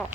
작아.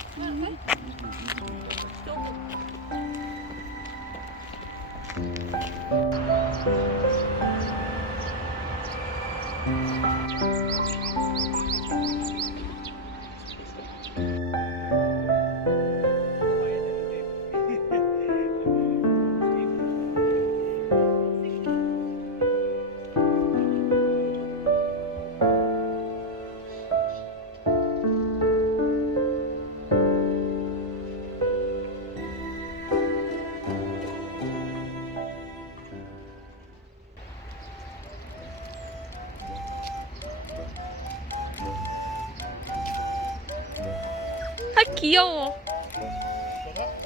아 귀여워.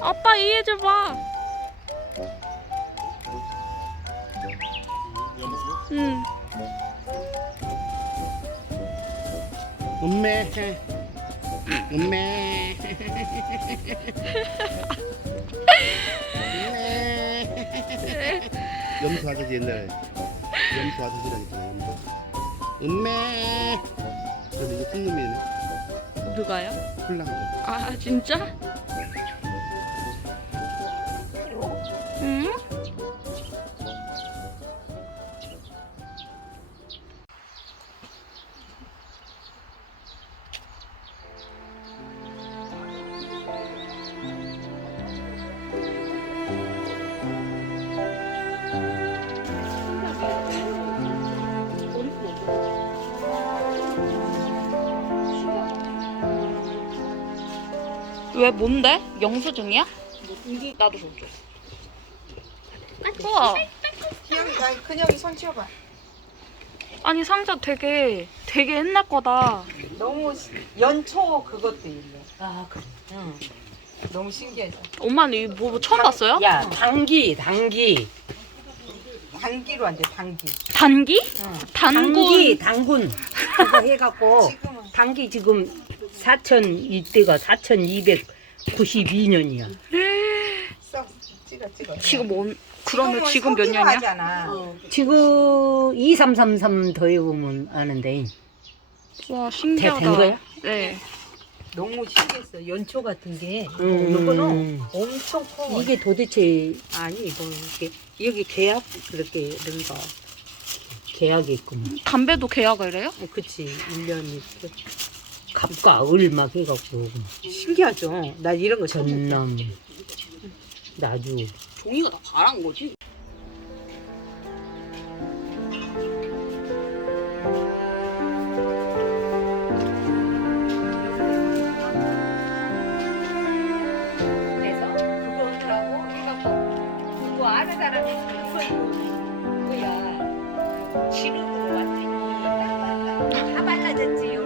아빠 이해해줘봐. 응. 음메 음메 염소 아저씨 옛날에 염소 아저씨라고 했잖아요. 염소 음메. 그럼 이거 큰 놈이네. 누가요? 훌랑도. 아 진짜? 응? 왜 뭔데? 영수증이야? 나도 좀 줘. 우와. 기영이, 나 큰형이 손 치워봐. 아니 상자 되게 옛날 거다. 너무 연초 그것도 있네. 아, 그래. 응. 너무 신기하죠. 엄마는 이거 뭐 처음 봤어요? 야, 당기로 단기로 안 돼, 단기. 단기? 응. 단군. 당군 그거 해갖고 지금은 당기 지금 4천 이때가 4,292년이야. 썩 찍어. 지금 그러면 지금 몇 년이야? 하잖아. 지금 2333 더해보면 아는데 와 된 신기하다. 거야? 네. 너무 신기했어. 연초 같은 게. 음. 이거는 엄청 커. 이게 도대체 아니, 뭐 이렇게 여기 계약 그렇게 이런 거. 계약이 있구만. 담배도 계약을 해요? 그치. 1년 이렇게. 갑과 을 막 해갖고 신기하죠. 나 이런 거 처음 봤어. 전남 나주 종이가 다 바란 거지? 그래서 그거 하라고 해갖고 그거 아는 사람이 이거야 지르고 왔더니 다 발라졌지요.